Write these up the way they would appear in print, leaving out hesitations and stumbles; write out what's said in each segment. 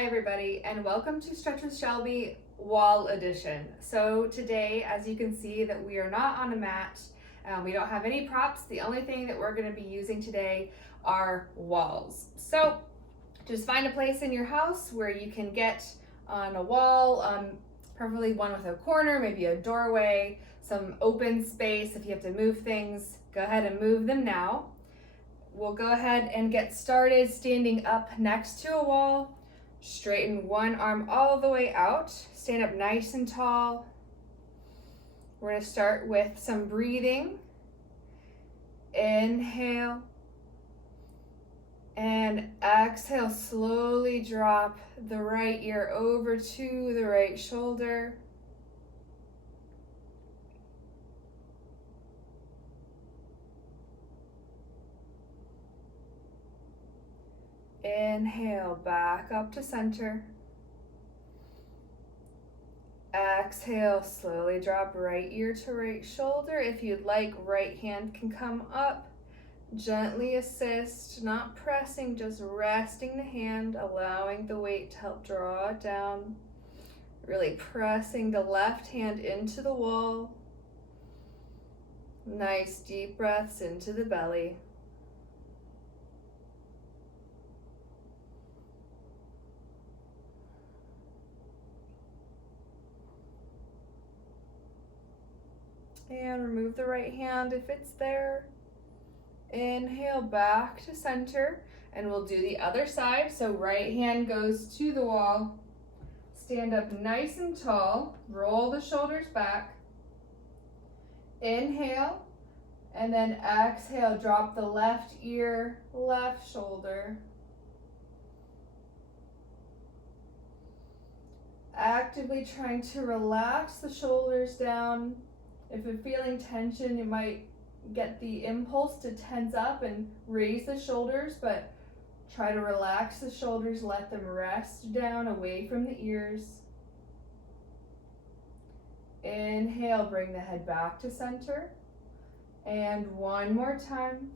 Hi everybody, and welcome to Stretch with Shelby Wall Edition. So today, as you can see, that we are not on a mat. We don't have any props. The only thing that we're going to be using today are walls. So just find a place in your house where you can get on a wall, preferably one with a corner, maybe a doorway, some open space. If you have to move things, go ahead and move them now. We'll go ahead and get started standing up next to a wall. Straighten one arm all the way out. Stand up nice and tall. We're going to start with some breathing. Inhale. And exhale, slowly drop the right ear over to the right shoulder. Inhale, back up to center. Exhale, slowly drop right ear to right shoulder. If you'd like, right hand can come up. Gently assist, not pressing, just resting the hand, allowing the weight to help draw it down. Really pressing the left hand into the wall. Nice deep breaths into the belly. And remove the right hand if it's there. Inhale back to center, and we'll do the other side. So right hand goes to the wall. Stand up nice and tall. Roll the shoulders back. Inhale, and then exhale, drop the left ear, left shoulder. Actively trying to relax the shoulders down. If you're feeling tension, you might get the impulse to tense up and raise the shoulders, but try to relax the shoulders, let them rest down away from the ears. Inhale, bring the head back to center. And one more time.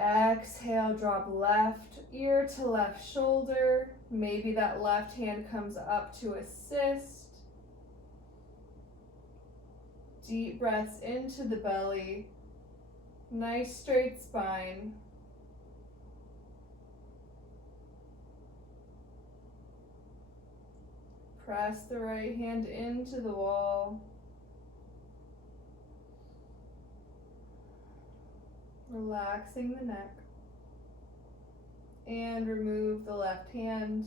Exhale, drop left ear to left shoulder. Maybe that left hand comes up to assist. Deep breaths into the belly. Nice straight spine. Press the right hand into the wall. Relaxing the neck. And remove the left hand.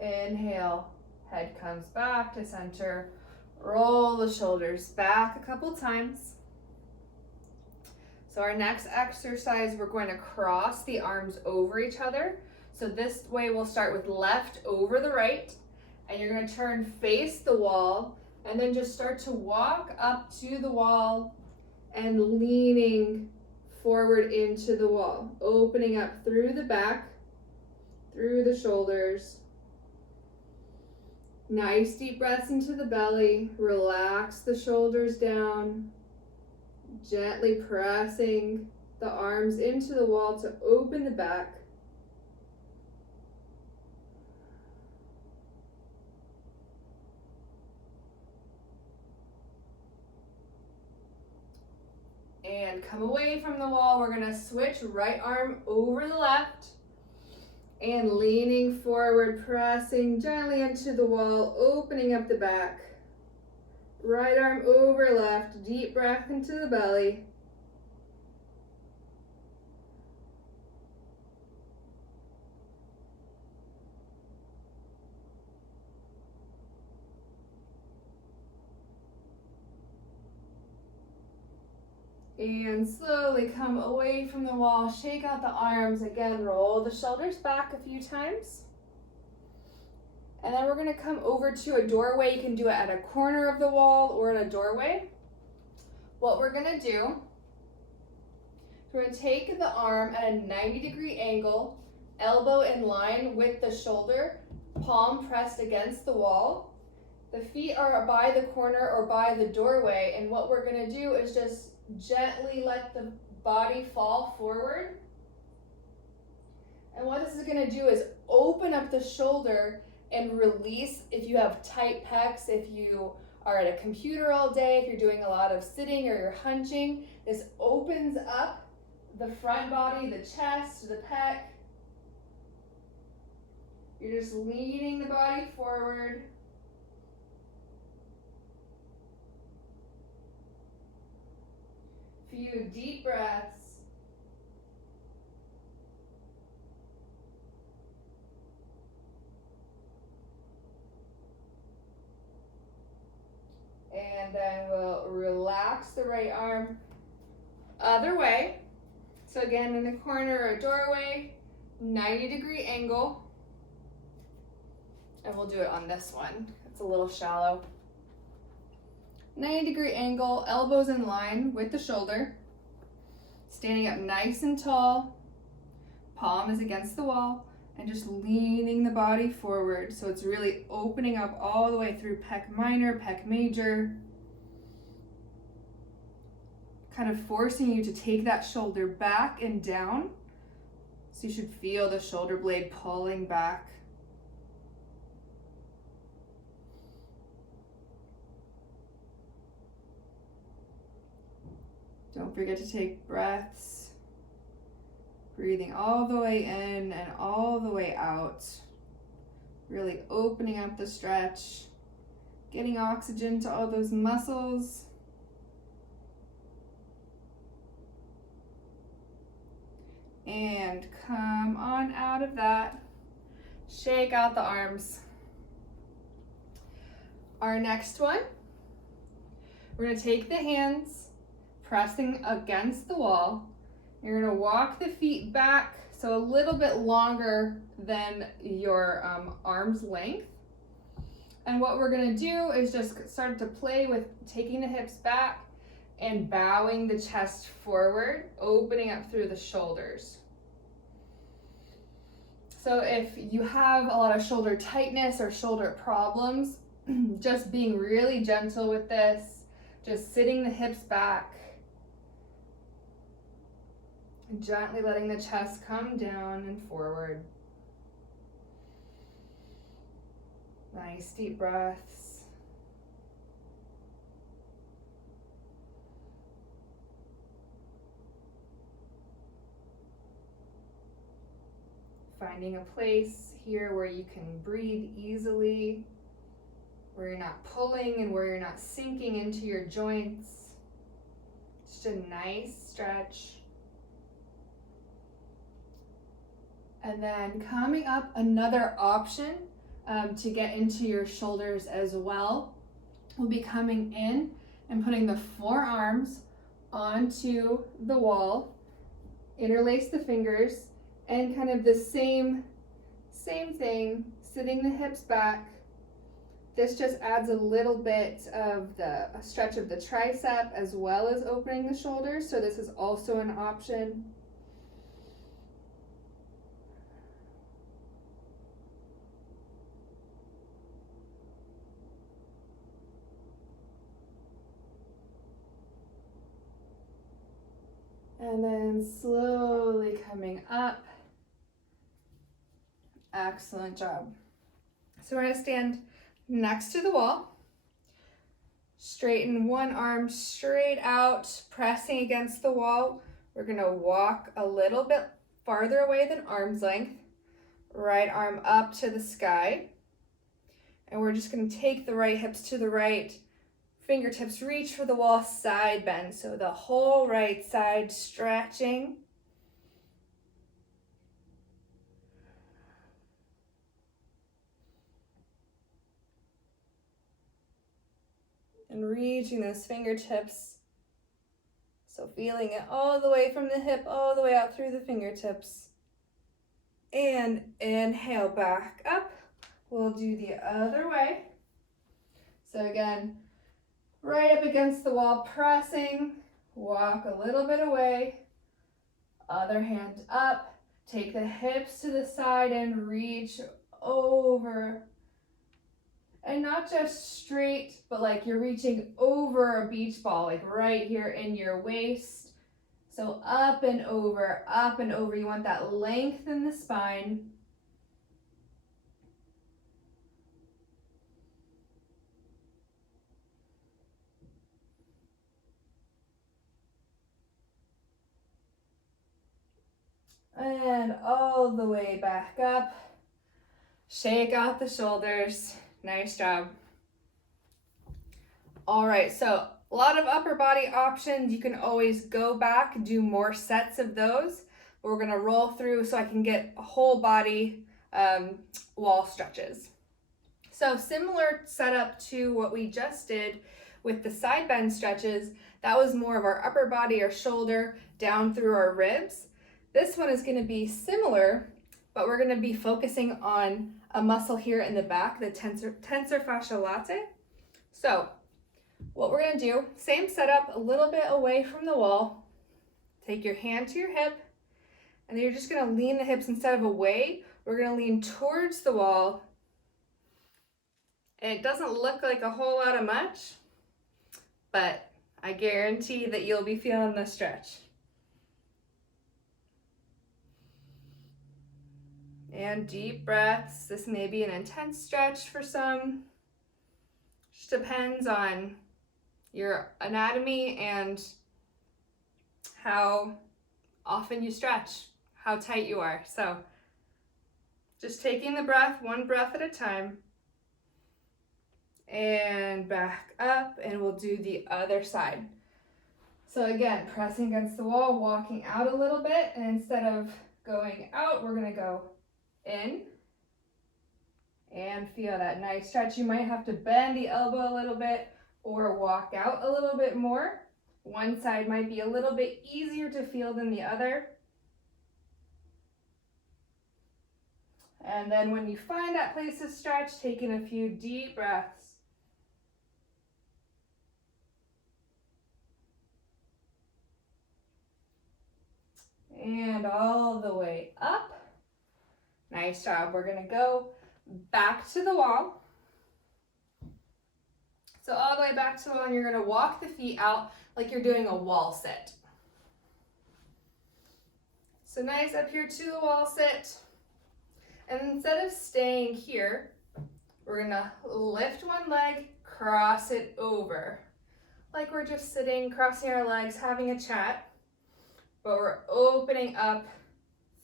Inhale, head comes back to center. Roll the shoulders back a couple times. So our next exercise, we're going to cross the arms over each other. So this way we'll start with left over the right, and you're going to turn face the wall, and then just start to walk up to the wall and leaning forward into the wall, opening up through the back, through the shoulders. Nice deep breaths into the belly. Relax the shoulders down. Gently pressing the arms into the wall to open the back. And come away from the wall. We're going to switch right arm over the left. And leaning forward, pressing gently into the wall, opening up the back. Right arm over left, deep breath into the belly. And slowly come away from the wall, shake out the arms. Again, roll the shoulders back a few times. And then we're gonna come over to a doorway. You can do it at a corner of the wall or at a doorway. What we're gonna do, we're gonna take the arm at a 90-degree angle, elbow in line with the shoulder, palm pressed against the wall. The feet are by the corner or by the doorway, and what we're gonna do is just gently let the body fall forward And what this is gonna do is open up the shoulder and release if you have tight pecs, if you are at a computer all day, if you're doing a lot of sitting or you're hunching. This opens up the front body, the chest, the pec. You're just leaning the body forward. Few deep breaths. And then we'll relax the right arm. Other way. So again, in the corner or a doorway, 90-degree angle. And we'll do it on this one. It's a little shallow. 90-degree angle, elbows in line with the shoulder. Standing up nice and tall. Palm is against the wall. And just leaning the body forward. So it's really opening up all the way through pec minor, pec major. Kind of forcing you to take that shoulder back and down. So you should feel the shoulder blade pulling back. Don't forget to take breaths. Breathing all the way in and all the way out. Really opening up the stretch. Getting oxygen to all those muscles. And come on out of that. Shake out the arms. Our next one, we're going to take the hands, pressing against the wall. You're going to walk the feet back, so a little bit longer than your arm's length. And what we're going to do is just start to play with taking the hips back and bowing the chest forward, opening up through the shoulders. So if you have a lot of shoulder tightness or shoulder problems, just being really gentle with this, just sitting the hips back, and gently letting the chest come down and forward. Nice deep breaths. Finding a place here where you can breathe easily, where you're not pulling and where you're not sinking into your joints. Just a nice stretch. And then coming up, another option to get into your shoulders as well will be coming in and putting the forearms onto the wall, interlace the fingers, and kind of the same thing, sitting the hips back. This just adds a little bit of the stretch of the tricep as well as opening the shoulders, so this is also an option. And then slowly coming up. Excellent job. So we're going to stand next to the wall. Straighten one arm straight out, pressing against the wall. We're going to walk a little bit farther away than arm's length. Right arm up to the sky. And we're just going to take the right hips to the right. Fingertips reach for the wall, side bend. So the whole right side stretching. And reaching those fingertips. So feeling it all the way from the hip, all the way out through the fingertips. And inhale back up. We'll do the other way. So again, right up against the wall, pressing, walk a little bit away, other hand up, take the hips to the side and reach over. And not just straight, but like you're reaching over a beach ball, like right here in your waist. So up and over, up and over. You want that length in the spine. And all the way back up. Shake out the shoulders. Nice job. All right, so a lot of upper body options. You can always go back, do more sets of those. We're gonna roll through so I can get a whole body wall stretches. So similar setup to what we just did with the side bend stretches. That was more of our upper body or shoulder down through our ribs. This one is gonna be similar, but we're gonna be focusing on a muscle here in the back, the tensor fasciae latae. So what we're gonna do, same setup, a little bit away from the wall. Take your hand to your hip, and then you're just gonna lean the hips instead of away. We're gonna lean towards the wall. And it doesn't look like a whole lot of much, but I guarantee that you'll be feeling the stretch. And deep breaths. This may be an intense stretch for some. Just depends on your anatomy and how often you stretch, how tight you are. So just taking the breath, one breath at a time. And back up, and we'll do the other side. So again, pressing against the wall, walking out a little bit, and instead of going out, we're gonna go in and feel that nice stretch. You might have to bend the elbow a little bit or walk out a little bit more. One side might be a little bit easier to feel than the other. And then when you find that place of stretch, taking a few deep breaths. And all the way up. Nice job. We're gonna go back to the wall. So all the way back to the wall, and you're gonna walk the feet out like you're doing a wall sit. So nice up here to the wall sit. And instead of staying here, we're gonna lift one leg, cross it over. Like we're just sitting, crossing our legs, having a chat. But we're opening up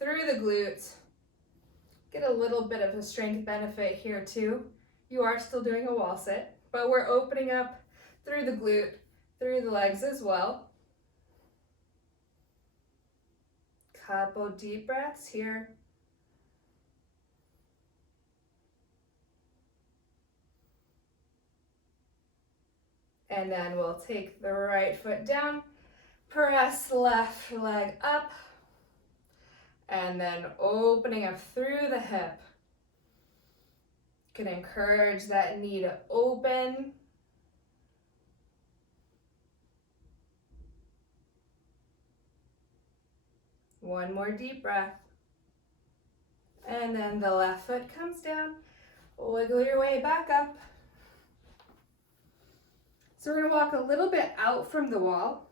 through the glutes. Get a little bit of a strength benefit here too. You are still doing a wall sit, but we're opening up through the glute, through the legs as well. Couple deep breaths here. And then we'll take the right foot down, press left leg up, and then opening up through the hip. You can encourage that knee to open. One more deep breath. And then the left foot comes down. Wiggle your way back up. So we're gonna walk a little bit out from the wall.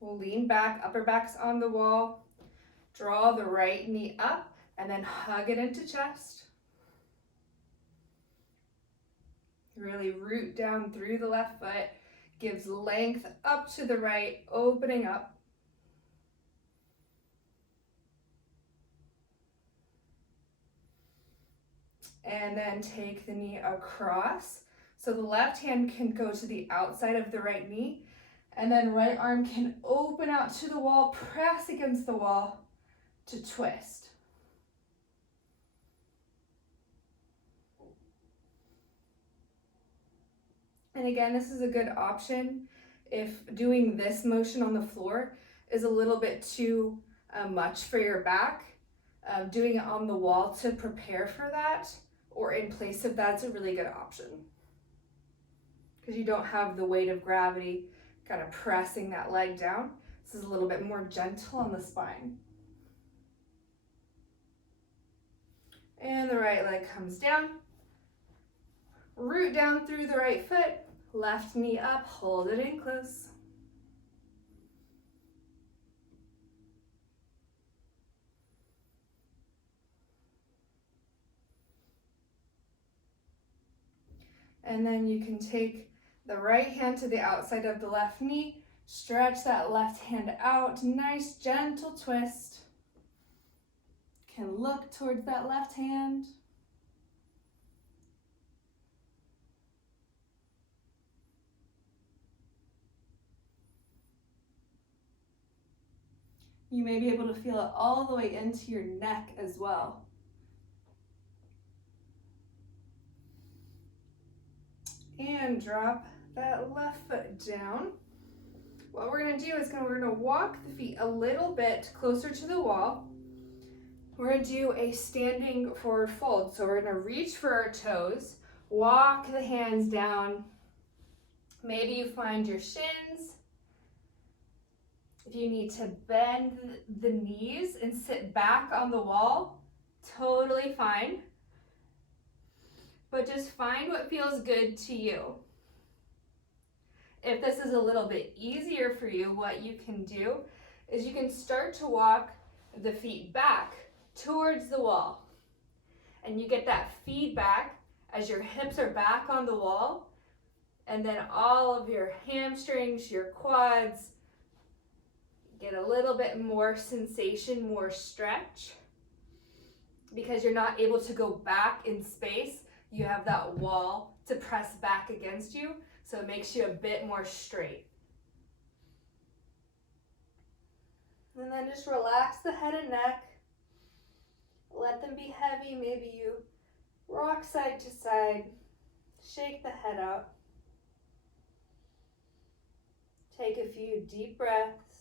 We'll lean back, upper back's on the wall. Draw the right knee up and then hug it into chest. Really root down through the left foot. Gives length up to the right, opening up. And then take the knee across. So the left hand can go to the outside of the right knee, and then right arm can open out to the wall, press against the wall to twist. And again, this is a good option if doing this motion on the floor is a little bit too much for your back. Doing it on the wall to prepare for that or in place of that's a really good option, because you don't have the weight of gravity kind of pressing that leg down. This is a little bit more gentle on the spine. And the right leg comes down. Root down through the right foot, left knee up, hold it in close. And then you can take the right hand to the outside of the left knee, stretch that left hand out, nice gentle twist. Can look towards that left hand. You may be able to feel it all the way into your neck as well. And drop that left foot down. What we're gonna do is we're gonna walk the feet a little bit closer to the wall. We're gonna do a standing forward fold. So we're gonna reach for our toes, walk the hands down. Maybe you find your shins. If you need to bend the knees and sit back on the wall, totally fine. But just find what feels good to you. If this is a little bit easier for you, what you can do is you can start to walk the feet back towards the wall. And you get that feedback as your hips are back on the wall, and then all of your hamstrings, your quads, get a little bit more sensation, more stretch. Because you're not able to go back in space, you have that wall to press back against you, so it makes you a bit more straight. And then just relax the head and neck. Let them be heavy. Maybe you rock side to side, shake the head out. Take a few deep breaths.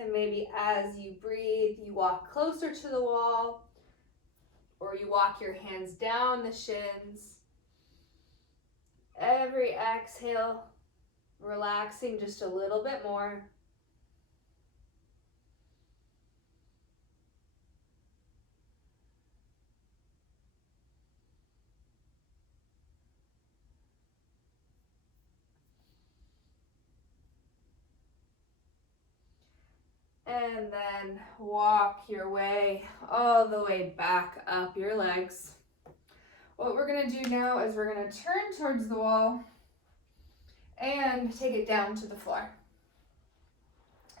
And maybe as you breathe, you walk closer to the wall, or you walk your hands down the shins. Every exhale, relaxing just a little bit more. And then walk your way all the way back up your legs. What we're gonna do now is we're gonna turn towards the wall and take it down to the floor.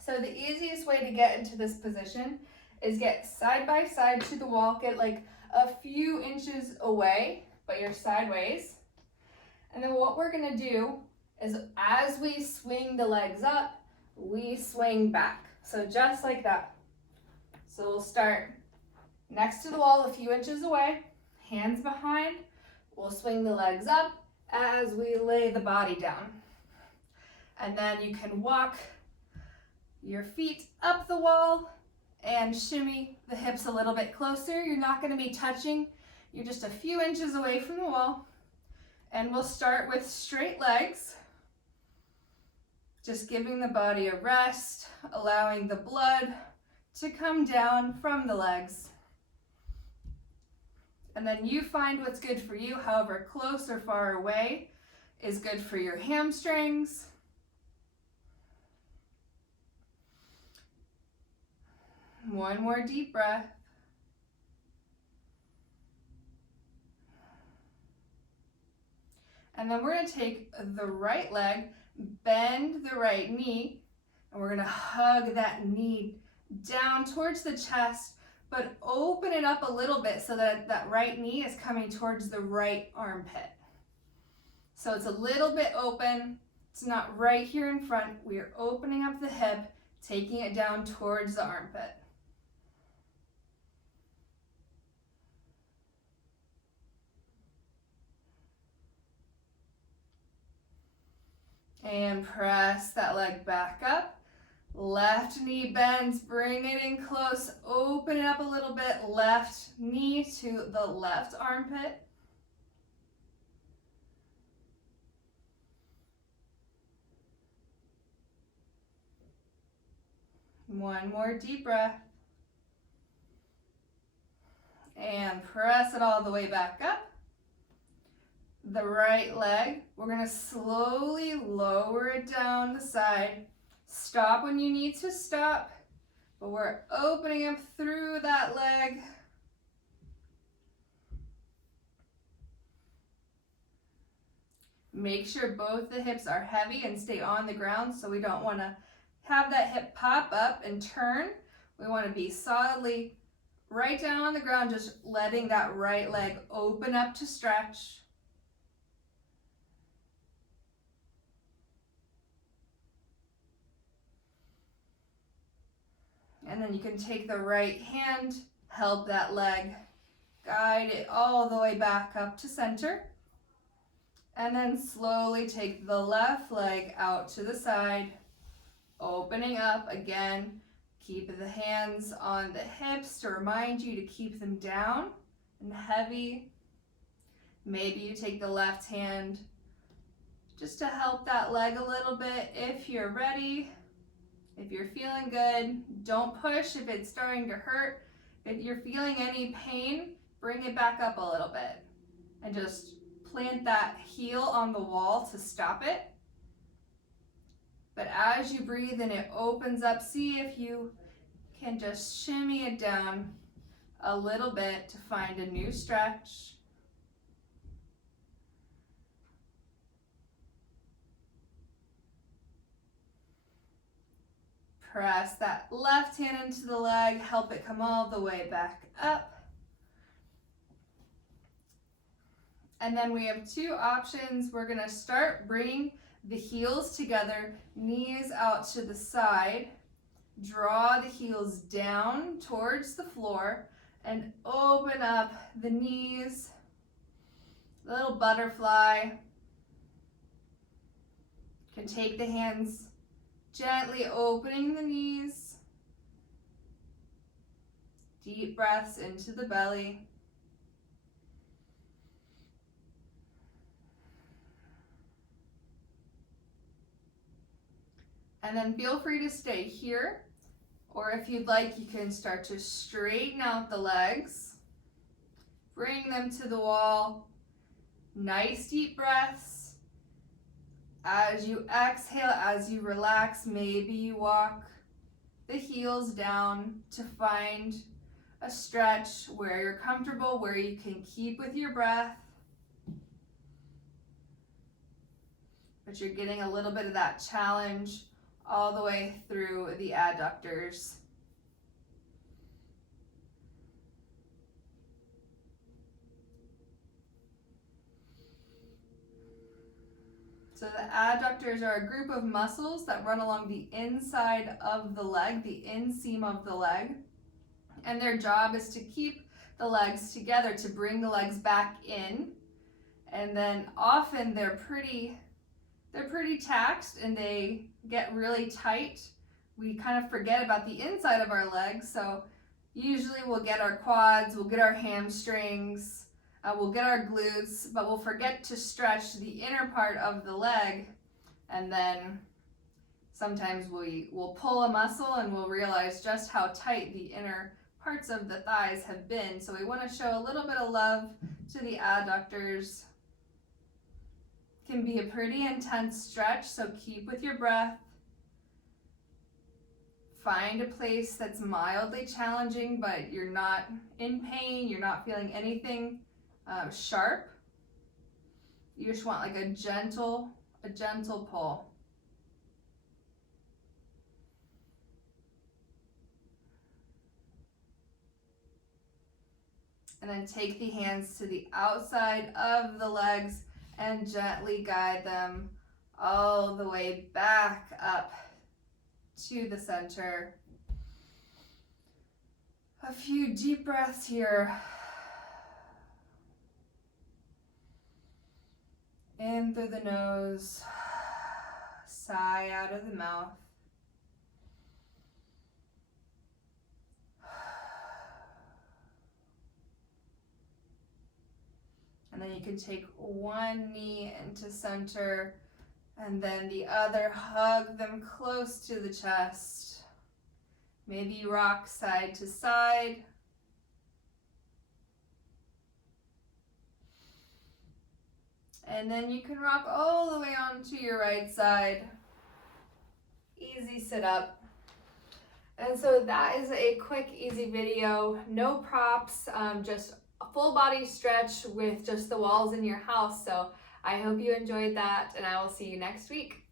So the easiest way to get into this position is get side by side to the wall, get like a few inches away, but you're sideways. And then what we're gonna do is as we swing the legs up, we swing back. So just like that. So we'll start next to the wall a few inches away, hands behind. We'll swing the legs up as we lay the body down. And then you can walk your feet up the wall and shimmy the hips a little bit closer. You're not going to be touching. You're just a few inches away from the wall. And we'll start with straight legs. Just giving the body a rest, allowing the blood to come down from the legs. And then you find what's good for you, however close or far away is good for your hamstrings. One more deep breath. And then we're going to take the right leg, bend the right knee, and we're going to hug that knee down towards the chest, but open it up a little bit so that that right knee is coming towards the right armpit. So it's a little bit open. It's not right here in front. We are opening up the hip, taking it down towards the armpit. And press that leg back up. Left knee bends, bring it in close, open it up a little bit. Left knee to the left armpit. One more deep breath. And press it all the way back up. The right leg, we're gonna slowly lower it down the side. Stop when you need to stop, but we're opening up through that leg. Make sure both the hips are heavy and stay on the ground, so we don't wanna have that hip pop up and turn. We wanna be solidly right down on the ground, just letting that right leg open up to stretch. And then you can take the right hand, help that leg, guide it all the way back up to center. And then slowly take the left leg out to the side, opening up again. Keep the hands on the hips to remind you to keep them down and heavy. Maybe you take the left hand just to help that leg a little bit if you're ready. If you're feeling good, don't push if it's starting to hurt. If you're feeling any pain, bring it back up a little bit and just plant that heel on the wall to stop it. But as you breathe and it opens up, see if you can just shimmy it down a little bit to find a new stretch. Press that left hand into the leg, help it come all the way back up. And then we have two options. We're gonna start bringing the heels together, knees out to the side. Draw the heels down towards the floor and open up the knees. Little butterfly. You can take the hands, gently opening the knees. Deep breaths into the belly. And then feel free to stay here, or if you'd like, you can start to straighten out the legs. Bring them to the wall. Nice deep breaths. As you exhale, as you relax, maybe you walk the heels down to find a stretch where you're comfortable, where you can keep with your breath. But you're getting a little bit of that challenge all the way through the adductors. So the adductors are a group of muscles that run along the inside of the leg, the inseam of the leg. And their job is to keep the legs together, to bring the legs back in. And then often they're pretty taxed and they get really tight. We kind of forget about the inside of our legs. So usually we'll get our quads, we'll get our hamstrings, we'll get our glutes, but we'll forget to stretch the inner part of the leg. And then sometimes we'll pull a muscle and we'll realize just how tight the inner parts of the thighs have been. So we want to show a little bit of love to the adductors. Can be a pretty intense stretch, so keep with your breath. Find a place that's mildly challenging, but you're not in pain, you're not feeling anything sharp. You just want like a gentle pull. And then take the hands to the outside of the legs and gently guide them all the way back up to the center. A few deep breaths here. In through the nose, sigh out of the mouth. And then you can take one knee into center and then the other, hug them close to the chest. Maybe rock side to side. And then you can rock all the way onto your right side. Easy sit up. And so that is a quick, easy video. No props, just a full body stretch with just the walls in your house. So I hope you enjoyed that, and I will see you next week.